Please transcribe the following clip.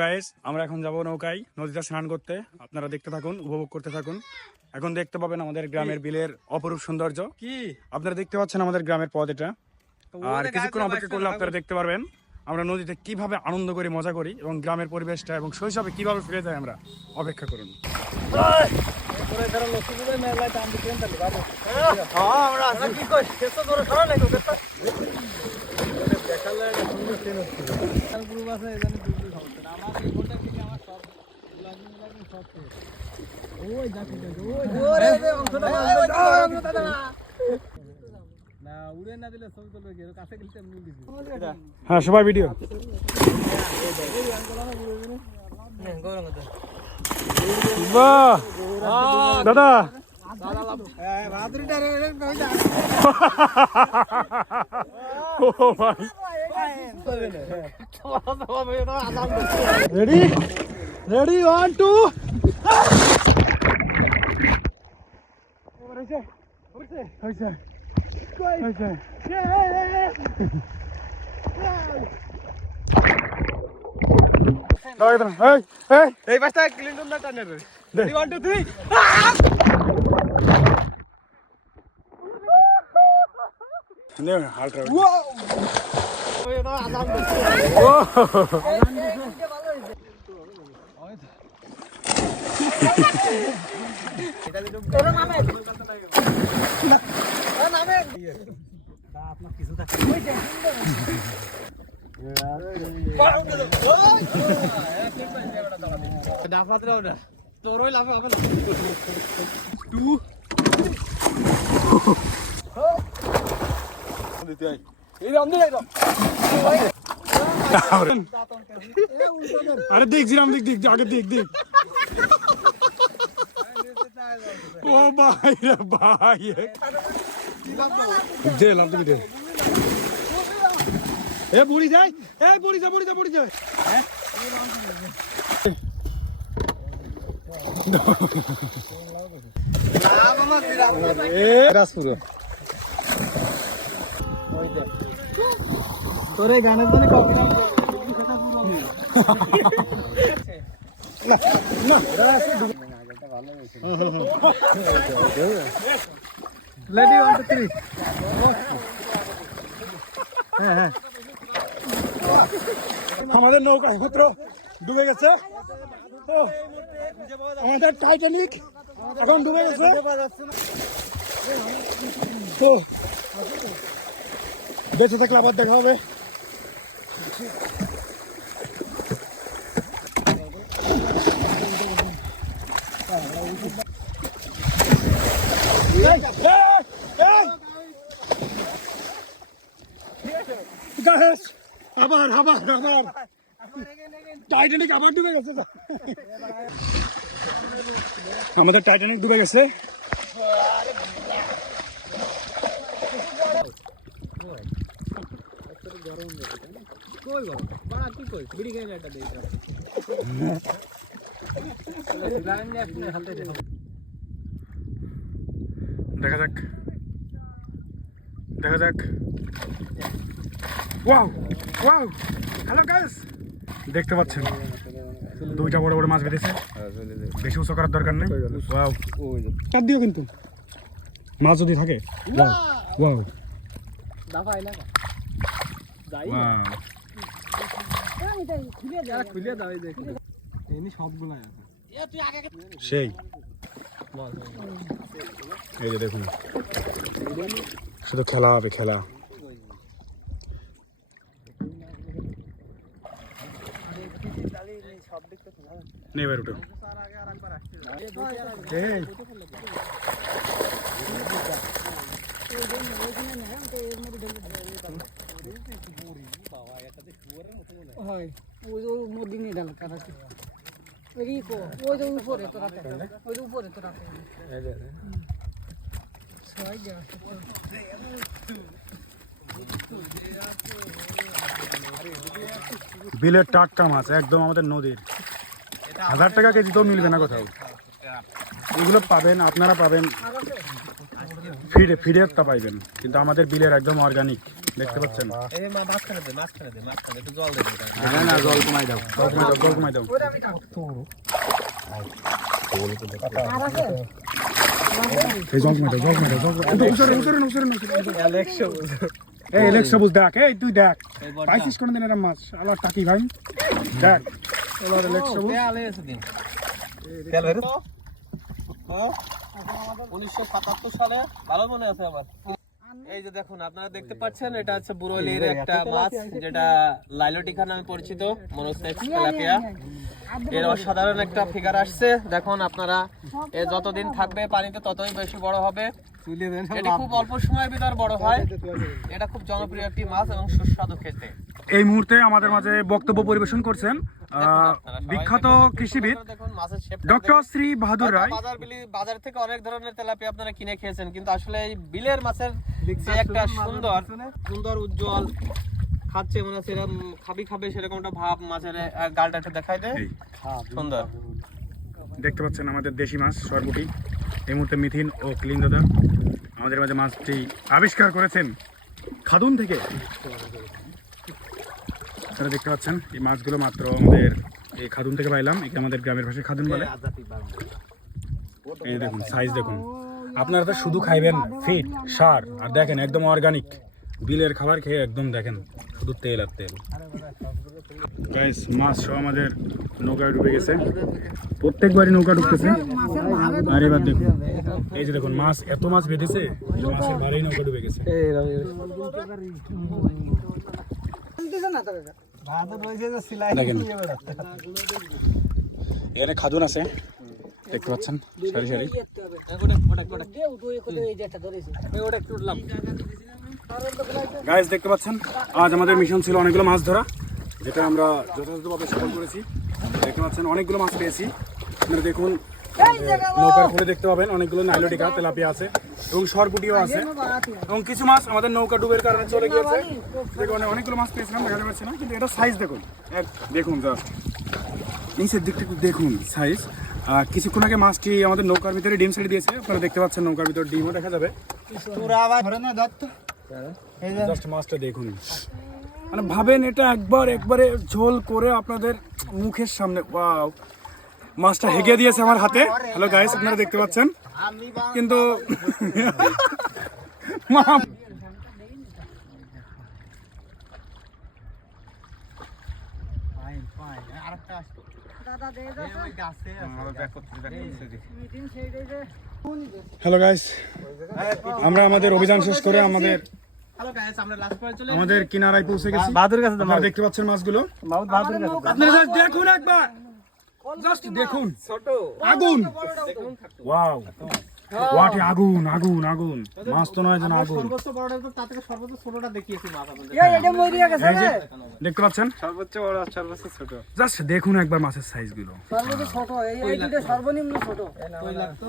Guys আমরা এখন যাব নৌকায় নদীতে স্নান করতে। আপনারা দেখতে থাকুন উপভোগ করতে থাকুন। এখন দেখতে পাবেন আমাদের গ্রামের বিলের অপরূপ সৌন্দর্য। কি? আপনারা দেখতে পাচ্ছেন আমাদের গ্রামের পথ এটা। আর কিছুক্ষণ অপেক্ষা করলে আপনারা দেখতে পারবেন। আমরা নদীতে কীভাবে আনন্দ করি মজা করি এবং গ্রামের পরিবেশটা এবং শৈশবে কীভাবে ফিরে যাই আমরা অপেক্ষা করুন হ্যাঁ সবাই ভিডিও দাদা! রেডি রেডি ওয়ান টু এই এই পাঁচটা ক্লিনটন দা টানে রে দে। ওয়ান টু থ্রি হালকা ডাফাত রাও না তোরই লাভ হবে না আরে দেখছিলাম দেখ দেখ, আগে দেখ দেখ। ও ভাই রে ভাই। জেলাম তুমি দে। এ বুড়ি যায় এ বুড়ি যা বুড়ি যা বুড়ি যা। রাজপুর তোর এই গানের জন্য লেডি ওয়ান টু থ্রি আমাদের নৌকা একমাত্র ডুবে গেছে তো আমাদের টাইটানিক এখন ডুবে গেছে তো বেঁচে থাকলে আবার দেখা হবে এই, এই, এই! Guys, আবার আবার আবার। টাইটানিক আবার ডুবে গেছে। আমাদের টাইটানিক ডুবে গেছে। দেখা যাক। দেখা যাক। ওয়াও ওয়াও হ্যালো গাইস দেখতে পাচ্ছেন? দুইটা বড় বড় মাছ বেঁধেছে। বেশি উঁচু করার দরকার নেই। ওয়াও চার দিও কিন্তু। মাছ যদি থাকে ওয়াও ওয়াও সেই। যে দেখুন। শুধু খেলা হবে, খেলা। নে এবার উঠো হয়। ওই যে নিয়ে ডাল কাটাতে ওই ওই যে উপরে তোরা ওই যে উপরে তোরা সবাই বিলের টাটকা মাছ একদম আমাদের নদীর। হাজার টাকা কেজি তো মিলবে না কোথাও। এগুলো পাবেন আপনারা পাবেন। ফিডে ফিডেরটা পাইবেন। কিন্তু আমাদের বিলের একদম অর্গানিক দেখতে পাচ্ছেন? একটু না না জল কমাই দাও জল কমাই দাও জল কমাই দাও। জল কমাই দাও জল কমাই দাও জল এই এলেক্স সবুজ দেখ এই তুই দেখ। পাইছিস কোনদিন এরম মাছ? আল্লাহ টাকি ভাই। দেখ এবার এলেক্স সবুজ। দিন। উনিশশো সাতাত্তর সালে ভালো মনে আছে আমার। এই যে দেখুন আপনারা দেখতে পাচ্ছেন এটা হচ্ছে বুরলির একটা মাছ যেটা লাইলোটিকা নামে পরিচিত মনোসেক্স তেলাপিয়া। এর অসাধারণ একটা ফিগার আসছে। দেখুন আপনারা এ যতদিন থাকবে পানিতে ততই বেশি বড় হবে। এটি খুব অল্প সময়ের ভিতর বড় হয়। এটা খুব জনপ্রিয় একটি মাছ এবং সুস্বাদু খেতে। এই মুহূর্তে আমাদের মাঝে বক্তব্য পরিবেশন করছেন বিখ্যাত কৃষিবিদ ডক্টর শ্রী বাহাদুর রায়। বাজার বিলি বাজার থেকে অনেক ধরনের তেলাপি আপনারা কিনে খেয়েছেন কিন্তু আসলে এই বিলের মাছের যে একটা সুন্দর সুন্দর উজ্জ্বল খাচ্ছে মনে হচ্ছে এরকম খাবি খাবে সেরকম একটা ভাব মাছের আহ, গালটা একটু দেখাই দেয় সুন্দর। দেখতে পাচ্ছেন আমাদের দেশি মাছ সরবটি। এই মুহূর্তে মিথিন ও ক্লিন দাদা আমাদের মাঝে মাছটি আবিষ্কার করেছেন খাদুন থেকে। আপনারা দেখতে পাচ্ছেন এই মাছগুলো মাত্র আমাদের এই খাদুন থেকে পাইলাম এটা আমাদের গ্রামের ভাষায় খাদুন বলে। এই দেখুন সাইজ দেখুন। আপনারা তো শুধু খাইবেন ফিট সার আর দেখেন একদম অর্গানিক বিলের খাবার খেয়ে একদম দেখেন শুধু তেল আর তেল। গাইস মাছ সব আমাদের নৌকায় ডুবে গেছে। প্রত্যেকবারই নৌকা ঢুকতেছে আর এবার দেখুন এই যে দেখুন মাছ এত মাছ বেঁধেছে মাছের ভারেই নৌকা ডুবে গেছে। দেখেন। এখানে খাদুন আছে দেখতে পাচ্ছেন সারি সারি। উঠলাম দেখতে পাচ্ছেন আজ আমাদের মিশন ছিল অনেকগুলো মাছ ধরা যেটা আমরা যথাযথভাবে সফল করেছি। দেখতে পাচ্ছেন অনেকগুলো মাছ পেয়েছি। আপনারা দেখুন নৌকার খুলে দেখতে পাবেন, অনেকগুলো নাইলোটিকা, তেলাপিয়া আছে এবং সরপুটিও আছে। এবং কিছু মাছ আমাদের নৌকা ডুবের কারণে চলে গিয়েছে। দেখুন অনেকগুলো মাছ পেয়েছিলাম, দেখা যাচ্ছে না, কিন্তু এটা সাইজ দেখুন। এক, দেখুন নিচের দিকটা দেখুন সাইজ কিছুক্ষণ আগে মাছটি আমাদের নৌকার ভিতরে ডিম ছেড়ে দিয়েছে, আপনারা দেখতে পাচ্ছেন নৌকার ভিতরে ডিমও দেখা যাবে। জাস্ট মাছটা দেখুন। মানে ভাবেন এটা একবার, একবারে ঝোল করে আপনাদের মুখের সামনে ওয়াও মাছটা হেগে দিয়েছে আমার হাতে। হ্যালো গাইস আপনারা দেখতে পাচ্ছেন। কিন্তু হ্যালো গাইস আমরা আমাদের অভিযান শেষ করে আমাদের আমাদের কিনারায় পৌঁছে গেছি। কাছে দেখতে পাচ্ছেন মাছগুলো। আপনারা দেখুন একবার। জাস্ট দেখুন। ছোট। আগুন। ওয়াও ওয়াটে আগুন আগুন আগুন। মাছ তো নয় যেন আগুন। সর্বোচ্চ বড়টা তো তার থেকে সর্বোচ্চ ছোটটা দেখিয়েছি মাছ আপনাদের এই যে দেখতে পাচ্ছেন? সর্বোচ্চ বড় আর সর্বোচ্চ ছোট। জাস্ট দেখুন একবার মাছের সাইজগুলো। সর্বোচ্চ ছোট এই এই দুটো সর্বনিম্ন ছোট। কই লাগতো